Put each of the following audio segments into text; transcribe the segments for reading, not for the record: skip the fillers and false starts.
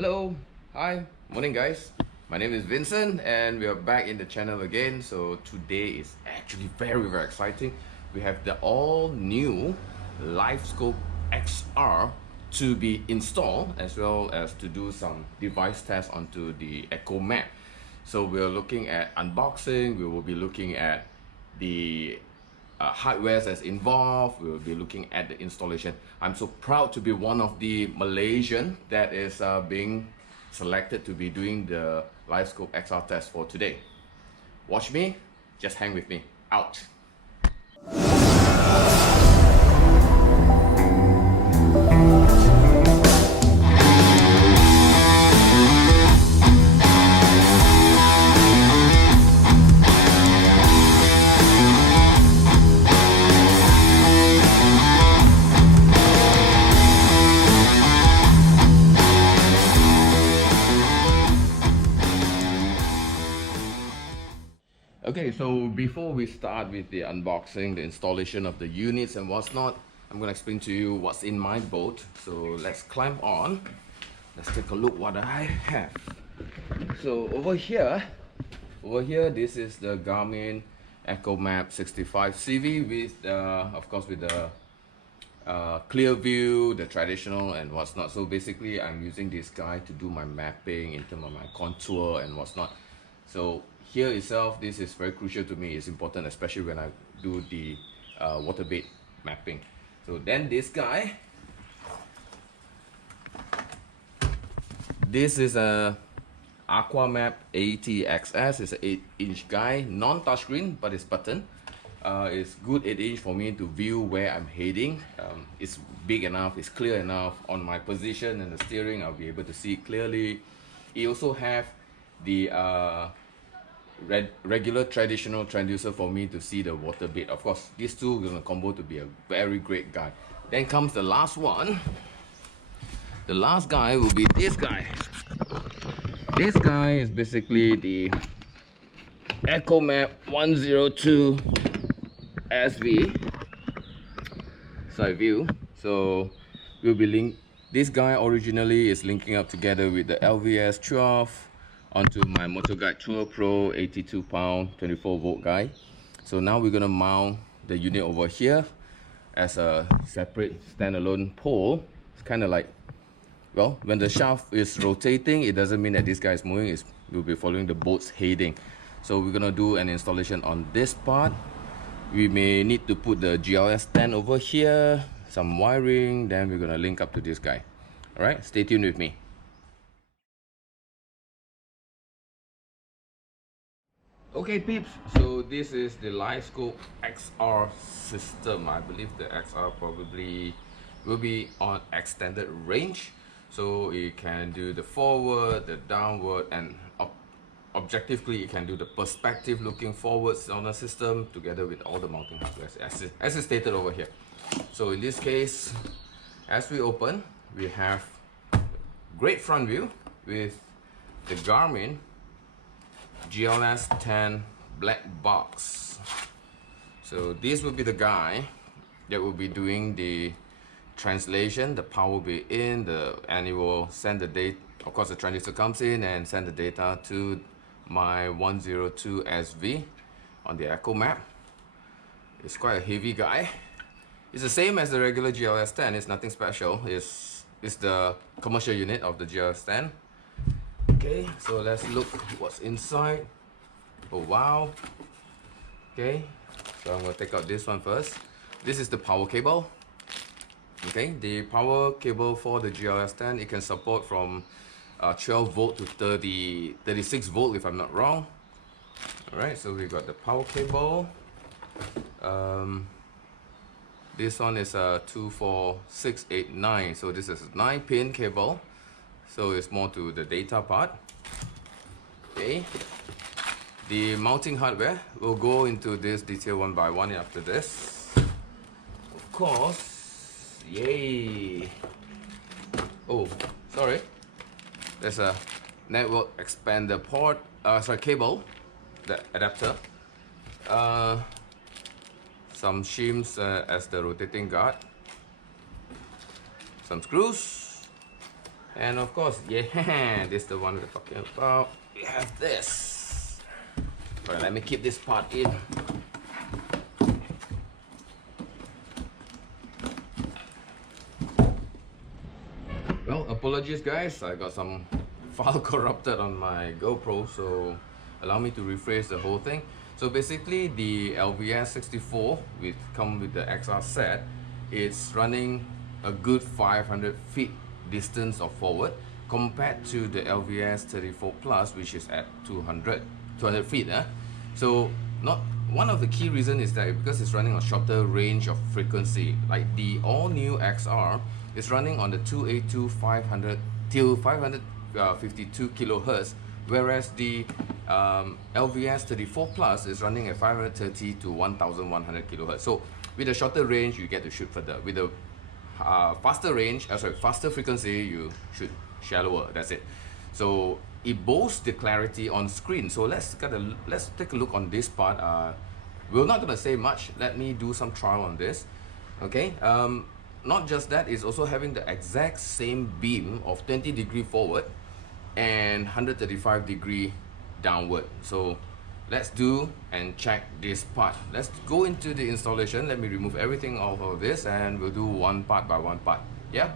Hello, hi, morning guys. My name is Vincent and we are back in the channel again. So today is actually very exciting. We have the all new LiveScope XR to be installed, as well as to do some device tests onto the Echomap. So we're looking at unboxing, we will be looking at the hardware that's involved, we will be looking at the installation. I'm so proud to be one of the Malaysian that is being selected to be doing the LiveScope XR test for today. Watch me, just hang with me. Out. Okay, so before we start with the unboxing, the installation of the units and what's not, I'm going to explain to you what's in my boat. So let's climb on. Let's take a look what I have. So over here, this is the Garmin Echomap 65 CV with, of course, with the clear view, the traditional and what's not. So basically, I'm using this guy to do my mapping in terms of my contour and what's not. So here itself, this is very crucial to me. It's important, especially when I do the water bait mapping. So then this guy, this is a Aquamap ATXS. It's an 8-inch guy, non-touchscreen, but it's button. It's good 8-inch for me to view where I'm heading. It's big enough, it's clear enough on my position and the steering. I'll be able to see clearly. It also have the regular traditional transducer for me to see the water bait. Of course, these two are gonna combo to be a very great guy. Then comes the last one. The last guy will be this guy. This guy is basically the Echomap 102 SV side view. So we'll be this guy originally is linking up together with the LVS 12 onto my Motor Guide Tour Pro 82 pound 24 volt guy. So now we're gonna mount the unit over here as a separate standalone pole. It's kind of like, well, when the shaft is rotating, it doesn't mean that this guy is moving. We'll be following the boat's heading. So we're gonna do an installation on this part. We may need to put the GLS stand over here, some wiring, then we're gonna link up to this guy. All right, stay tuned with me. Okay peeps, so this is the LiveScope XR system. I believe the XR probably will be on extended range, so it can do the forward, the downward, and objectively it can do the perspective looking forwards on the system together with all the mounting hardware as is stated over here. So in this case, as we open, we have great front view with the Garmin GLS 10 black box. So this will be the guy that will be doing the translation. The power will be in, and it will send the data. Of course, the transducer comes in and send the data to my 102 SV on the Echomap. It's quite a heavy guy. It's the same as the regular GLS 10. It's nothing special. It's the commercial unit of the GLS 10. Okay, so let's look what's inside. Oh wow. Okay, so I'm gonna take out this one first. This is the power cable. Okay, the power cable for the GLS 10, it can support from 12 volt to 36 volt if I'm not wrong. Alright, so we got the power cable. This one is a 24689, so this is a 9-pin cable. So it's more to the data part. Okay, the mounting hardware, we'll go into this detail one by one after this. Of course, yay! Oh, sorry. There's a network expander port, cable, the adapter. Some shims as the rotating guard. Some screws. And of course, yeah, this is the one we're talking about. We have this. Alright, let me keep this part in. Well, apologies guys, I got some file corrupted on my GoPro, so allow me to rephrase the whole thing. So basically the LVS 64 come with the XR set, it's running a good 500 feet distance of forward compared to the LVS 34 Plus, which is at 200 feet. So one of the key reasons is that because it's running a shorter range of frequency, like the all new XR is running on the 282 500 till 552 kilohertz, whereas the LVS 34 Plus is running at 530 to 1100 kilohertz. So with a shorter range, you get to shoot further. With a faster frequency, you shoot shallower. That's it. So it boasts the clarity on screen. So let's take a look on this part. We're not gonna say much. Let me do some trial on this. Okay. Not just that, it's also having the exact same beam of 20-degree forward and 135-degree downward. So let's do and check this part. Let's go into the installation. Let me remove everything off of this and we'll do one part by one part. Yeah.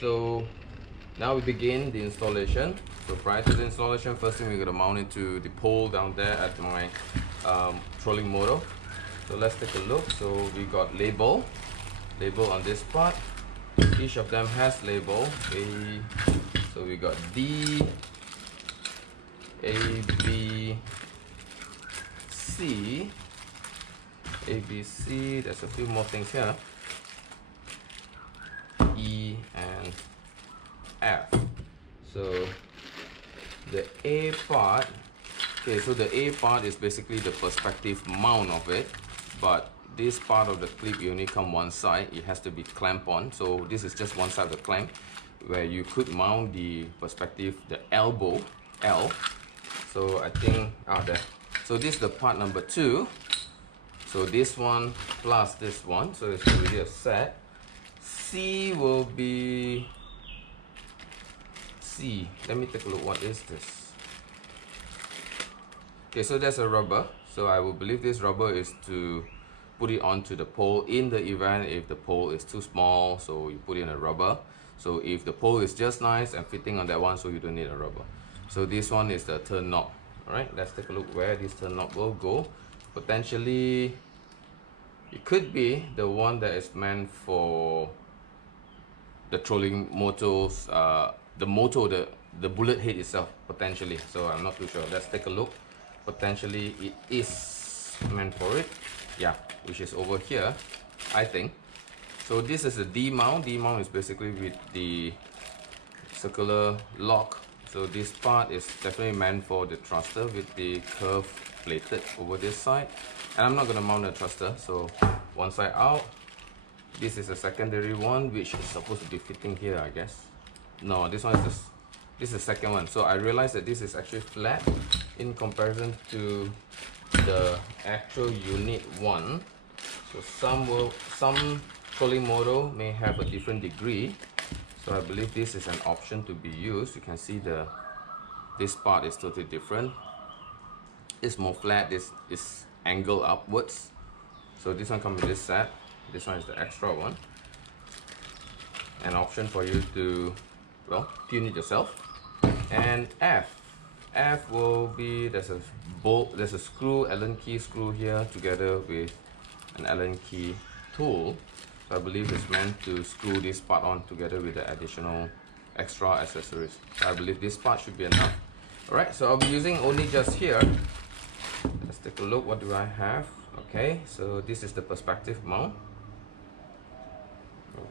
So now we begin the installation. So prior to the installation, first thing we're going to mount it to the pole down there at my trolling motor. So let's take a look. So we got label on this part. Each of them has label. So we got D, A, B, C, A, B, C. There's a few more things here. E and F. So the A part, okay, so the A part is basically the perspective mount of it, but this part of the clip, you only come one side. It has to be clamped on. So this is just one side of the clamp where you could mount the perspective, the elbow, L. So I think there. So this is the part number 2. So this one plus this one, so it's already a set. C will be C. Let me take a look. What is this? Okay, so there's a rubber. So I will believe this rubber is to put it onto the pole in the event if the pole is too small. So you put in a rubber. So if the pole is just nice and fitting on that one, so you don't need a rubber. So this one is the turn knob. All right, let's take a look where this turn knob will go. Potentially, it could be the one that is meant for the trolling motors, the bullet head itself, potentially. So I'm not too sure. Let's take a look. Potentially it is meant for it. Yeah, which is over here, I think. So this is a D mount. D mount is basically with the circular lock. So this part is definitely meant for the thruster with the curve plated over this side. And I'm not going to mount the thruster. So one side out. This is a secondary one which is supposed to be fitting here, I guess. No, this one is this is the second one. So I realized that this is actually flat in comparison to the actual unit one. So some trolling motor may have a different degree. So I believe this is an option to be used. You can see this part is totally different. It's more flat. This is angled upwards. So this one comes with this set. This one is the extra one. An option for you to, well, tune it yourself. And F will be, there's a bolt, there's a screw, Allen key screw here together with an Allen key tool. So I believe it's meant to screw this part on together with the additional extra accessories. So I believe this part should be enough. Alright, so I'll be using only just here. Let's take a look. What do I have? Okay, so this is the perspective mount.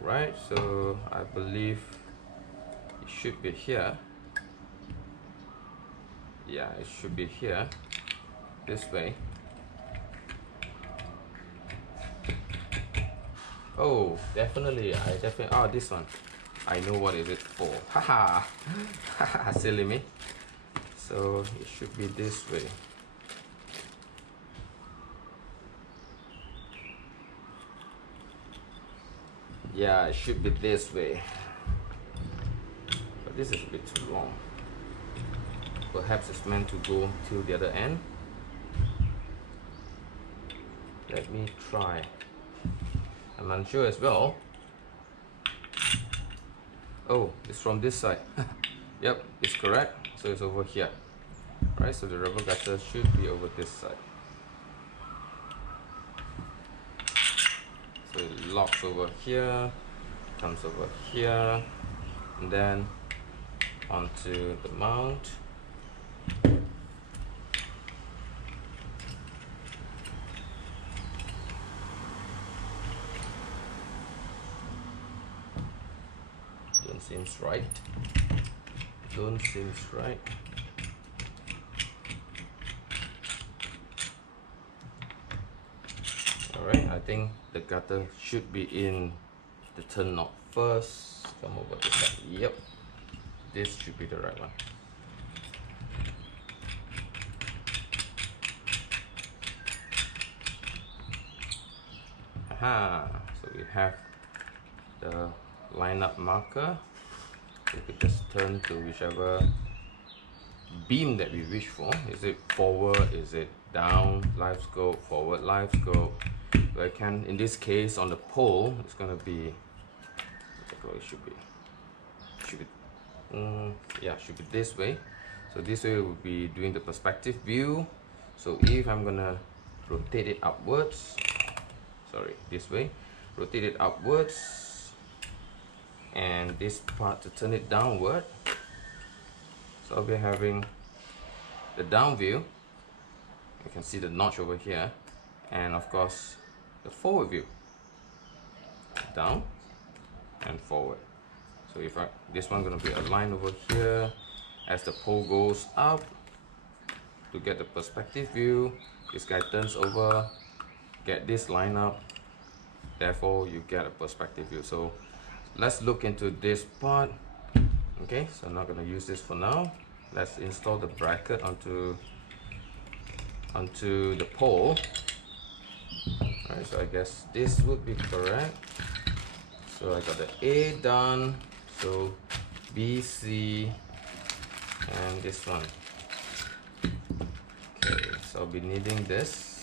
Alright, so I believe it should be here. Yeah, it should be here, this way. Oh, definitely, oh, this one. I know what is it for. Haha, haha, silly me. So it should be this way. Yeah, it should be this way, but this is a bit too long. Perhaps it's meant to go till the other end. Let me try. I'm unsure as well. Oh, it's from this side. Yep, it's correct. So it's over here. Right, so the rubber gutter should be over this side. So it locks over here, comes over here, and then onto the mount. Don't seems right. Don't seems right. Alright, I think the gutter should be in the turn knob first. Come over this side. Yep, this should be the right one. Aha! So we have the lineup marker. We could just turn to whichever beam that we wish for. Is it forward? Is it down? Live scope, forward live scope. So I can, in this case, on the pole, it's gonna be. It should be. Yeah, should be this way. So this way we'll be doing the perspective view. So if I'm gonna rotate it upwards, sorry, this way, rotate it upwards. And this part to turn it downward, so I'll be having the down view. You can see the notch over here, and of course the forward view, down and forward. So if this one gonna be aligned over here as the pole goes up to get the perspective view. This guy turns over, get this line up, therefore you get a perspective view. So let's look into this part. Okay, so I'm not going to use this for now. Let's install the bracket onto the pole. Alright, so I guess this would be correct. So I got the A done. So B, C, and this one. Okay, so I'll be needing this.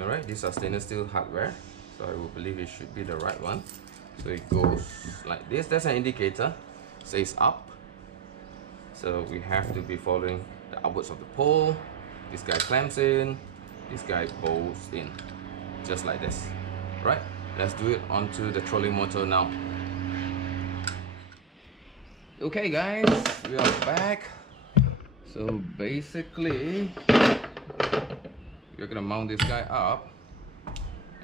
Alright, these are stainless steel hardware, so I will believe it should be the right one. So it goes like this. That's an indicator, says up. So we have to be following the upwards of the pole. This guy clamps in, this guy bows in, just like this. Right, let's do it onto the trolling motor now. Okay guys, we are back. So basically we're gonna mount this guy up.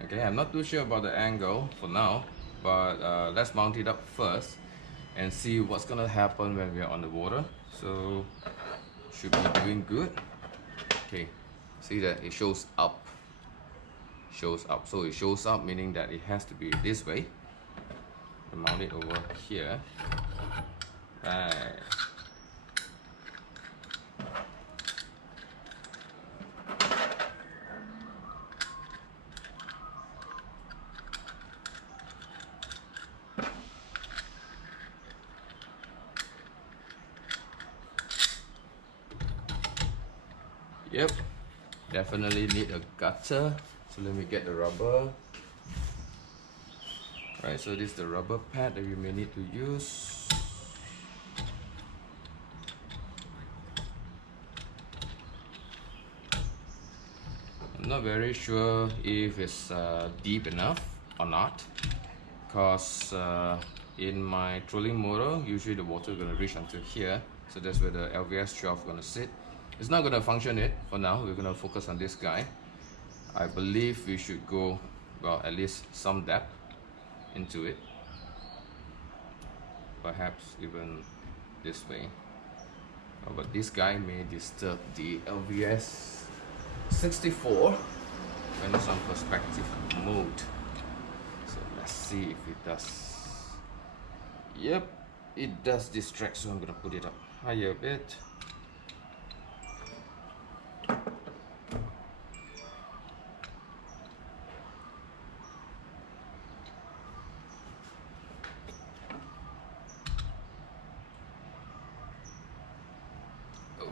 Okay, I'm not too sure about the angle for now, but let's mount it up first and see what's gonna happen when we are on the water. So should be doing good. Okay, see that it shows up. Shows up. So it shows up meaning that it has to be this way. Mount it over here. Right. Yep, definitely need a gutter. So let me get the rubber. Right, so this is the rubber pad that you may need to use. I'm not very sure if it's deep enough or not, because in my trolling motor, usually the water is going to reach until here. So that's where the LVS 12 is going to sit. It's not going to function it for now. We're going to focus on this guy. I believe we should go, well, at least some depth into it. Perhaps even this way. But this guy may disturb the LVS 64 when it's on perspective mode. So let's see if it does. Yep, it does distract, so I'm gonna put it up higher a bit.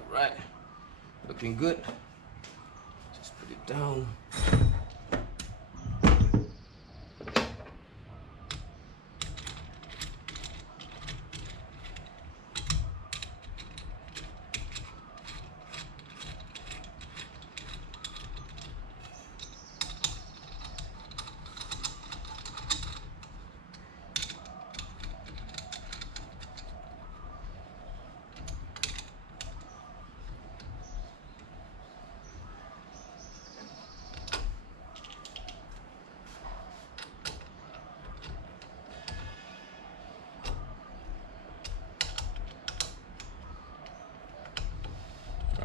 Alright, looking good. Just put it down.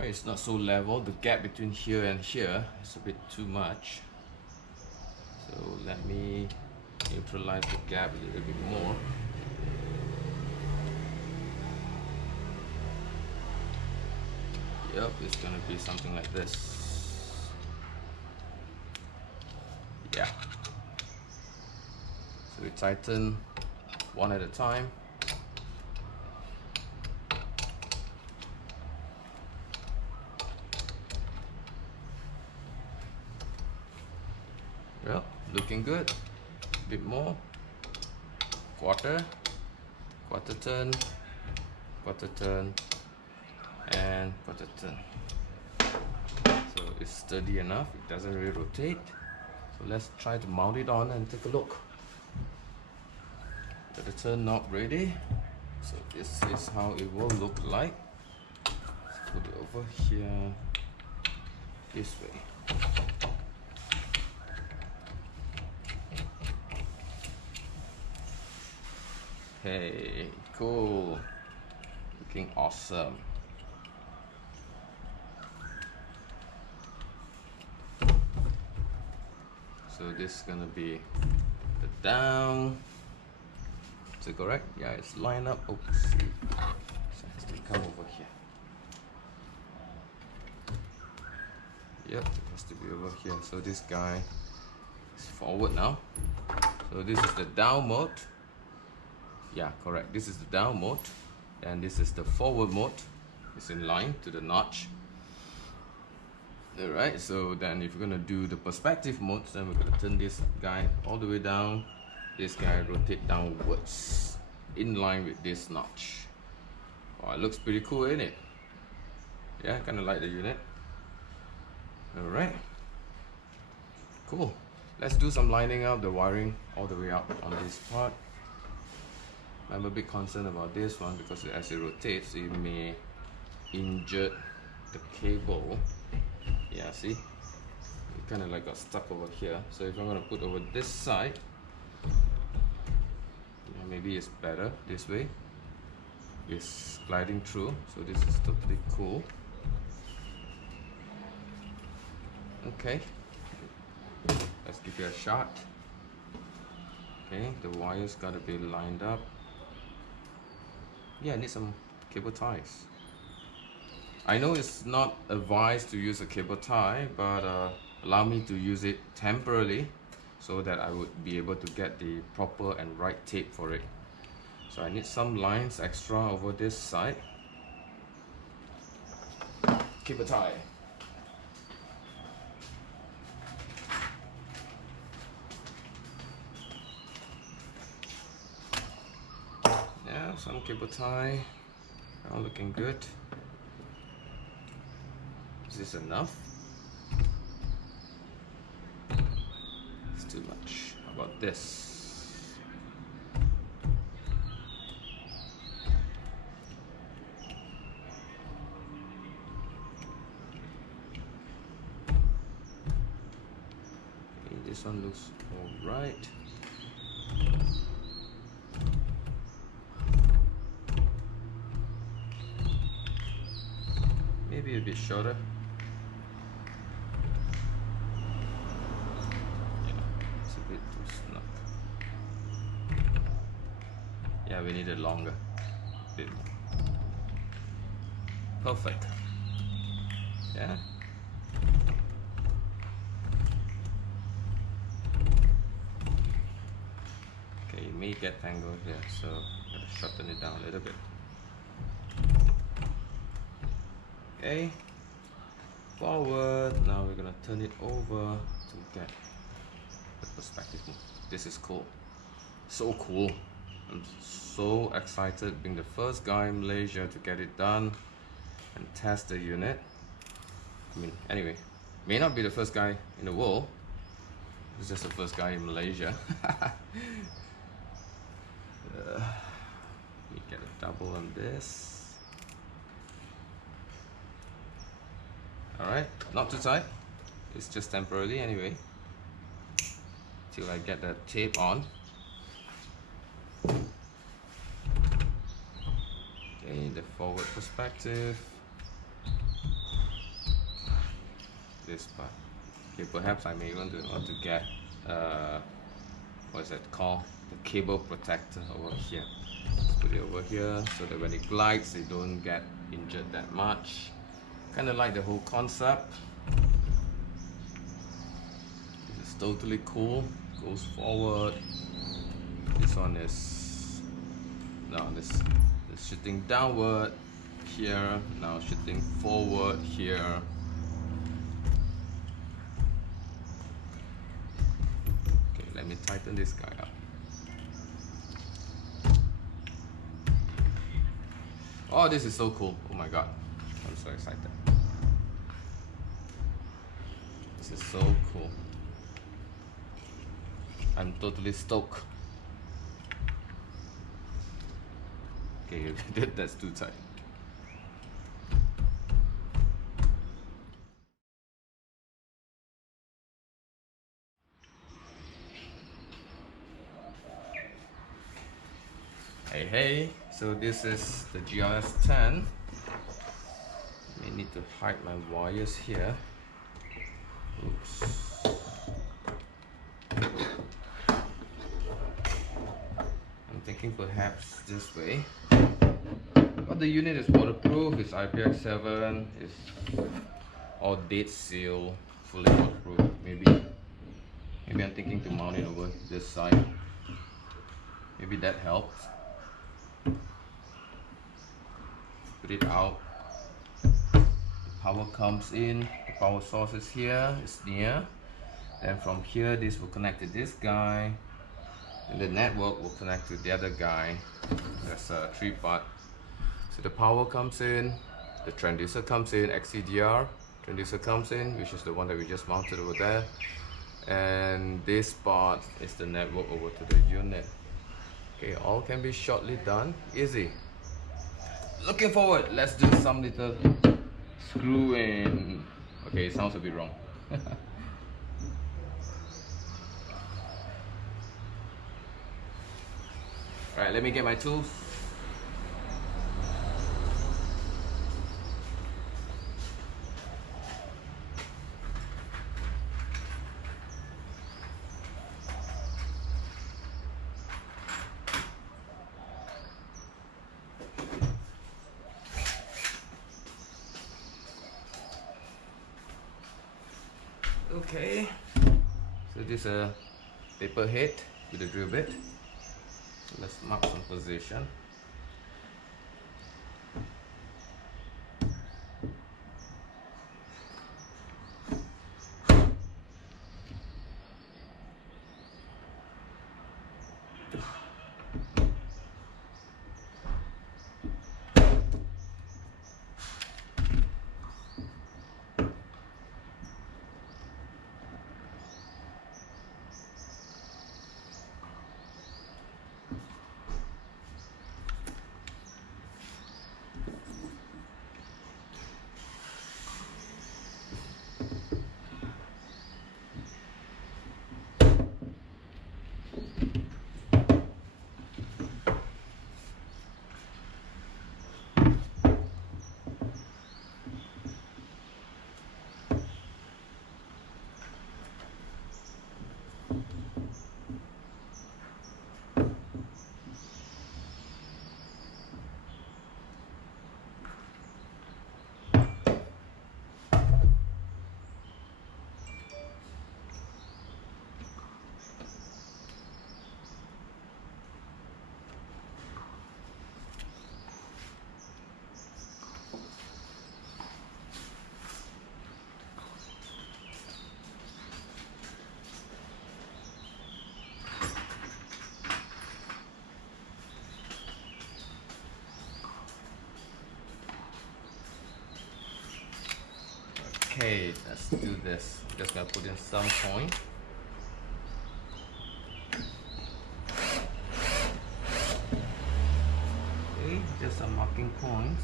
It's not so level. The gap between here and here is a bit too much. So let me neutralize the gap a little bit more. Yep, it's gonna be something like this. Yeah. So we tighten one at a time. Well, looking good. A bit more. Quarter turn, and quarter turn. So it's sturdy enough. It doesn't really rotate. So let's try to mount it on and take a look. Got the turn knob ready. So this is how it will look like. Let's put it over here this way. Hey, cool. Looking awesome. So this is gonna be the down. Is it correct? Yeah, it's lined up. Oops. So it has to come over here. Yep, it has to be over here. So this guy is forward now. So this is the down mode. Yeah, correct. This is the down mode, and this is the forward mode. It's in line to the notch. Alright, so then if you're gonna do the perspective mode, then we're gonna turn this guy all the way down. This guy rotate downwards, in line with this notch. Oh, it looks pretty cool, isn't it? Yeah, kind of like the unit. Alright, cool. Let's do some lining up the wiring all the way up on this part. I'm a bit concerned about this one because as it rotates, it may injure the cable. Yeah, see? It kind of like got stuck over here. So if I'm going to put over this side, yeah, maybe it's better this way. It's gliding through, so this is totally cool. Okay, let's give it a shot. Okay, the wires got to be lined up. Yeah, I need some cable ties. I know it's not advised to use a cable tie, but allow me to use it temporarily so that I would be able to get the proper and right tape for it. So I need some lines extra over this side. Cable tie. Yeah, some cable tie. All looking good. Is this enough? It's too much. How about this? Okay, this one looks alright. Maybe a bit shorter. Yeah, it's a bit too snug. Yeah, we need it longer. A bit more. Perfect. Yeah. Okay, you may get tangled here, so I'm gonna shorten it down a little bit. Okay, forward. Now we're gonna turn it over to get the perspective. This is cool, so cool. I'm so excited being the first guy in Malaysia to get it done and test the unit. I mean, anyway, may not be the first guy in the world. It's just the first guy in Malaysia. Let me get a double on this. Alright, not too tight. It's just temporarily anyway, till I get the tape on. Okay, the forward perspective. This part. Okay, perhaps I may want to get what is that called? The cable protector over here. Let's put it over here so that when it glides, they don't get injured that much. Kind of like the whole concept. This is totally cool. Goes forward. This one is this shooting downward here. Now shooting forward here. Okay, let me tighten this guy up. Oh, this is so cool! Oh my god, I'm so excited. This is so cool. I'm totally stoked. Okay, that's too tight. Hey, so this is the GRS-10. May need to hide my wires here. Oops. I'm thinking perhaps this way. But the unit is waterproof, it's IPX7, it's all date seal, fully waterproof. Maybe I'm thinking to mount it over this side. Maybe that helps. Put it out. The power comes in, the power source is here, it's near. Then from here, this will connect to this guy. And the network will connect to the other guy. That's a 3-part. So the power comes in, the transducer comes in, XCDR transducer comes in, which is the one that we just mounted over there. And this part is the network over to the unit. Okay, all can be shortly done, easy. Looking forward, let's do some little screw in. Okay, it sounds a bit wrong. Alright, let me get my tools. Okay, so this is a paper head with a drill bit. So let's mark some position. Okay, let's do this. Just gonna put in some point. Okay, just some marking points.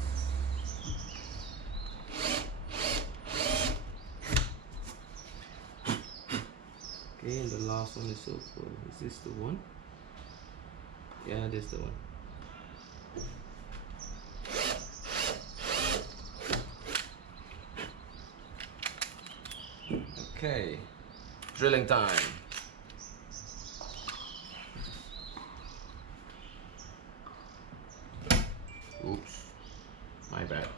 Okay, and the last one is open. Is this the one? Yeah, this is the one. Okay, drilling time. Oops, my bad.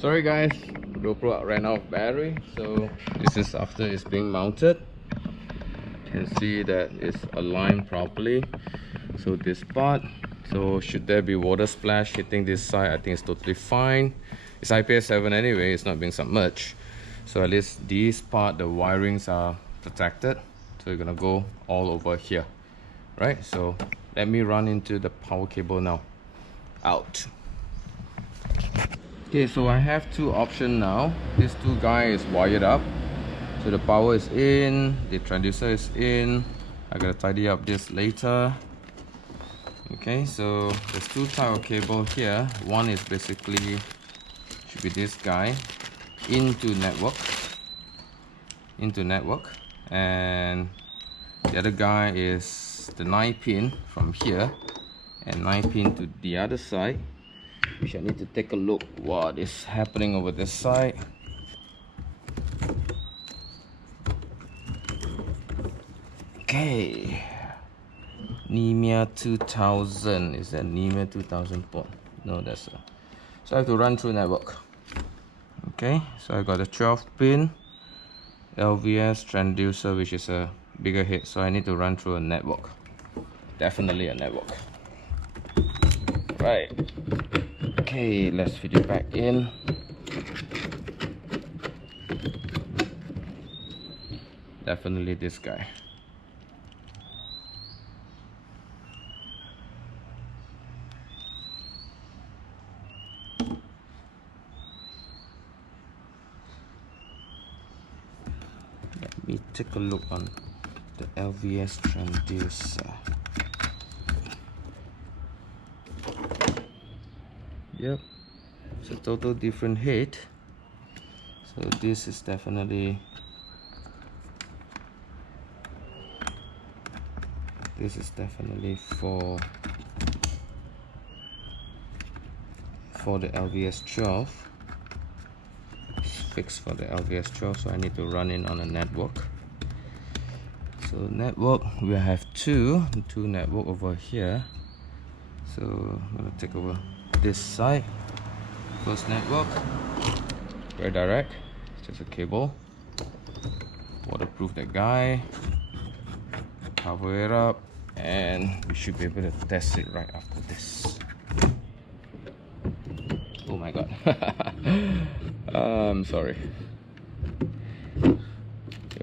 Sorry guys, GoPro ran out of battery, so this is after it's being mounted. You can see that it's aligned properly. So this part, so should there be water splash hitting this side, I think it's totally fine. It's IPS7 anyway, it's not being submerged. So at least this part, the wirings are protected. So you're gonna go all over here, right? So let me run into the power cable now. Out. Okay, so I have two options now. These two guys is wired up. So the power is in, the transducer is in. I gotta tidy up this later. Okay, so there's two type of cable here. One is basically, should be this guy, into network. And the other guy is the 9-pin from here and 9-pin to the other side, which I need to take a look what is happening over this side. Okay, Nemia 2000. Is that Nemia 2000 port? No, that's a. So I have to run through network. Okay, so I got a 12-pin LVS transducer, which is a bigger head. So I need to run through a network. Definitely a network. Right. Okay, let's fit it back in. Definitely this guy. Let me take a look on the LVS transducer. Yep, it's a total different head. So this is definitely for the LVS 12. It's fixed for the LVS 12, so I need to run in on a network. So network, we have two network over here. So I'm gonna take over this side. First network, very direct, it's just a cable. Waterproof that guy, cover it up, and we should be able to test it right after this. Oh my god. I'm sorry.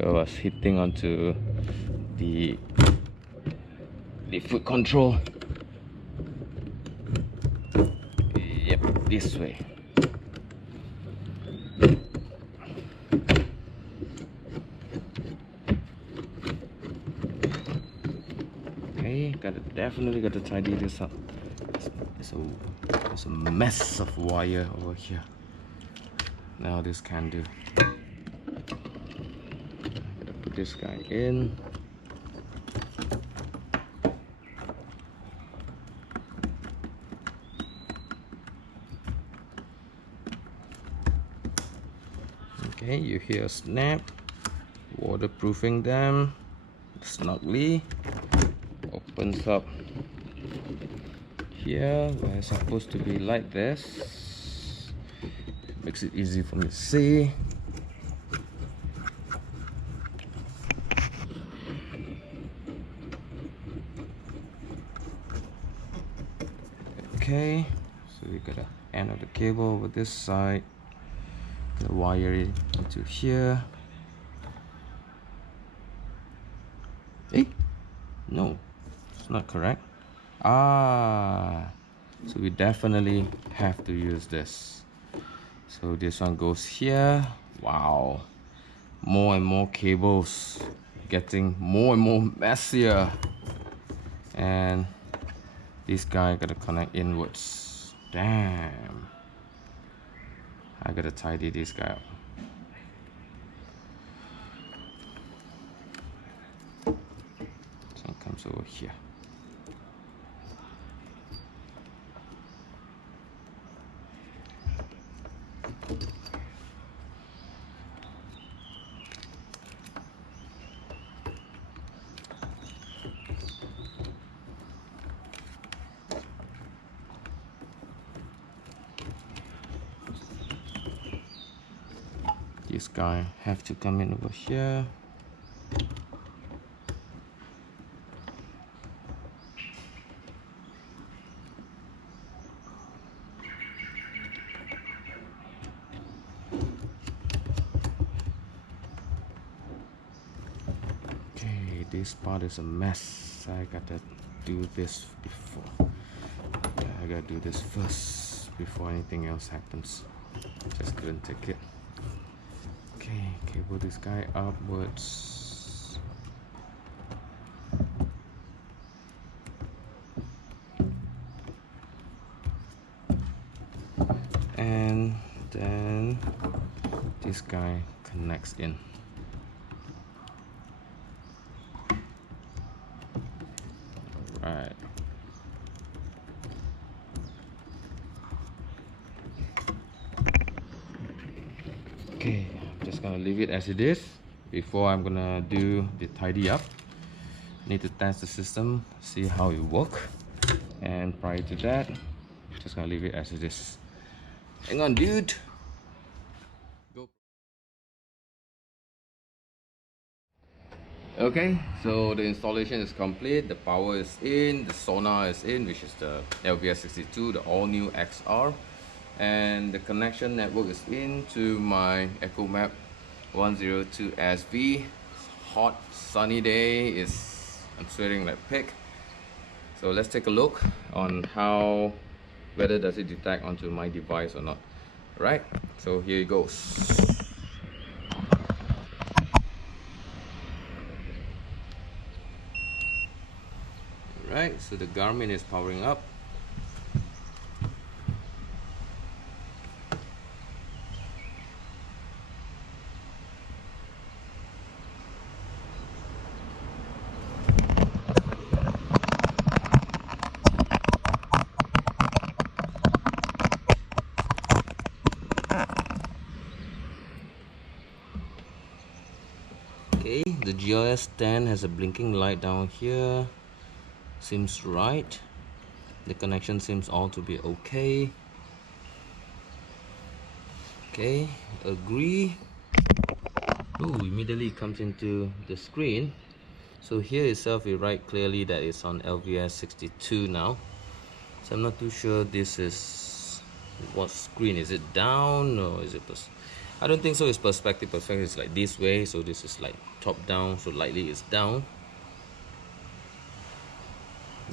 I was hitting onto the foot control. Yep, this way. Okay, definitely gotta tidy this up. There's a mess of wire over here. Now this can do. Gotta put this guy in. Okay, you hear a snap. Waterproofing them snugly. Opens up here where it's supposed to be like this. Makes it easy for me to see. Okay, so we got the end of the cable over this side. Gonna wire it into here. Hey, no, it's not correct. So we definitely have to use this. So this one goes here. Wow, more and more cables, getting more and more messier. And this guy gotta connect inwards. Damn, I gotta tidy this guy up. So it comes over here. This guy have to come in over here. Okay, this part is a mess. I gotta do this before. Yeah, I gotta do this first before anything else happens. Just couldn't take it. Okay, cable this guy upwards. And then this guy connects in. Alright. Okay, I'm just gonna leave it as it is. Before I'm gonna do the tidy up, need to test the system, see how it works. And prior to that, just gonna leave it as it is. Hang on, dude. Go. Okay, so the installation is complete. The power is in, the sonar is in, which is the LVS62, the all-new XR. And the connection network is into my Echomap 102SV. Hot sunny day, I'm sweating like pig. So let's take a look on whether does it detect onto my device or not. Right, so here it goes. Right, so the Garmin is powering up. Okay, the GLS stand has a blinking light down here. Seems right. The connection seems all to be okay. Okay, agree. Oh, immediately comes into the screen. So here itself we write clearly that it's on LVS 62 now. So I'm not too sure this is what screen. Is it down or is it I don't think so. It's perspective. Perspective is like this way, so this is like top down, so lightly it's down.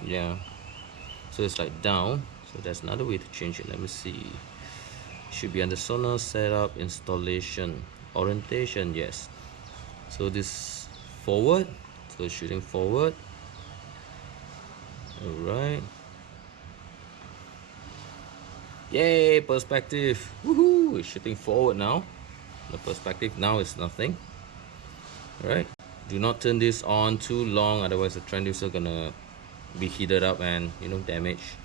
Yeah, so it's like down. So that's another way to change it. Let me see. Should be under sonar setup, installation, orientation. Yes, so this forward, so shooting forward. All right, Yay, perspective. Woohoo! It's shooting forward now. The perspective now is nothing. Alright. Do not turn this on too long, otherwise the transducer gonna be heated up and damaged.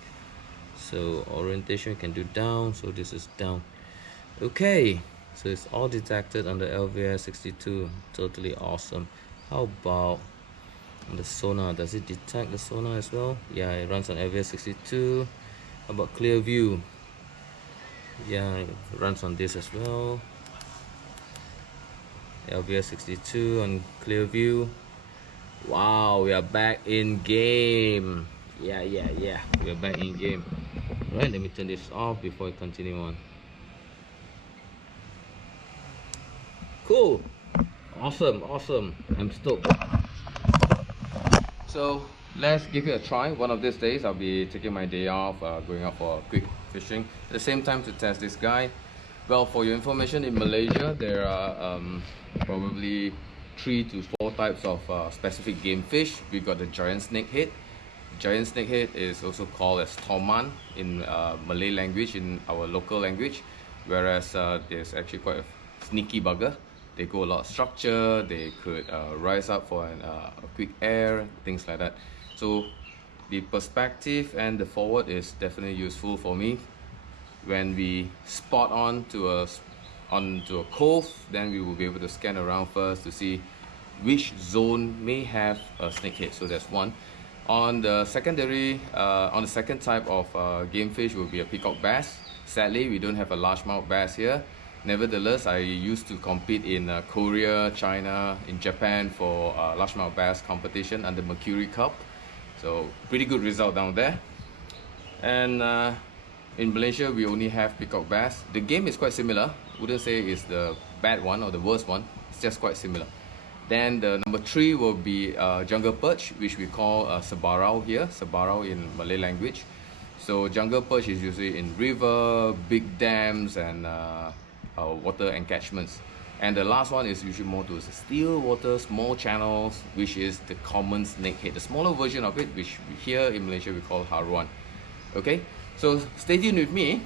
So orientation can do down, so this is down. Okay, so it's all detected on the LVS 62. Totally awesome. How about on the sonar? Does it detect the sonar as well? Yeah, it runs on LVS 62. How about clear view? Yeah, it runs on this as well. LVS 62 on clear view. Wow, we are back in game. Yeah, we are back in game. Right, let me turn this off before I continue on. Cool. Awesome. I'm stoked. So let's give it a try. One of these days I'll be taking my day off, going out for quick fishing. At the same time to test this guy. Well, for your information, in Malaysia there are probably 3 to 4 types of specific game fish. We got the giant snakehead. Giant snakehead is also called as toman in Malay language, in our local language, whereas there's actually quite a sneaky bugger. They go a lot of structure, they could rise up for a quick air, things like that. So the perspective and the forward is definitely useful for me. When we spot onto a cove, then we will be able to scan around first to see which zone may have a snakehead. So that's one. On the secondary, on the second type of game fish will be a peacock bass. Sadly, we don't have a largemouth bass here. Nevertheless, I used to compete in Korea, China, in Japan for largemouth bass competition under Mercury Cup. So pretty good result down there. And in Malaysia, we only have peacock bass. The game is quite similar. Wouldn't say it's the bad one or the worst one. It's just quite similar. Then the number 3 will be jungle perch, which we call sebarau here. Sebarau in Malay language. So jungle perch is usually in river, big dams, and water encatchments. And the last one is usually more towards the still water, small channels, which is the common snakehead, the smaller version of it, which here in Malaysia we call haruan. Okay, so stay tuned with me.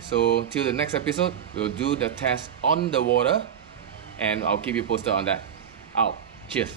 So till the next episode, we'll do the test on the water, and I'll keep you posted on that. Out. Cheers.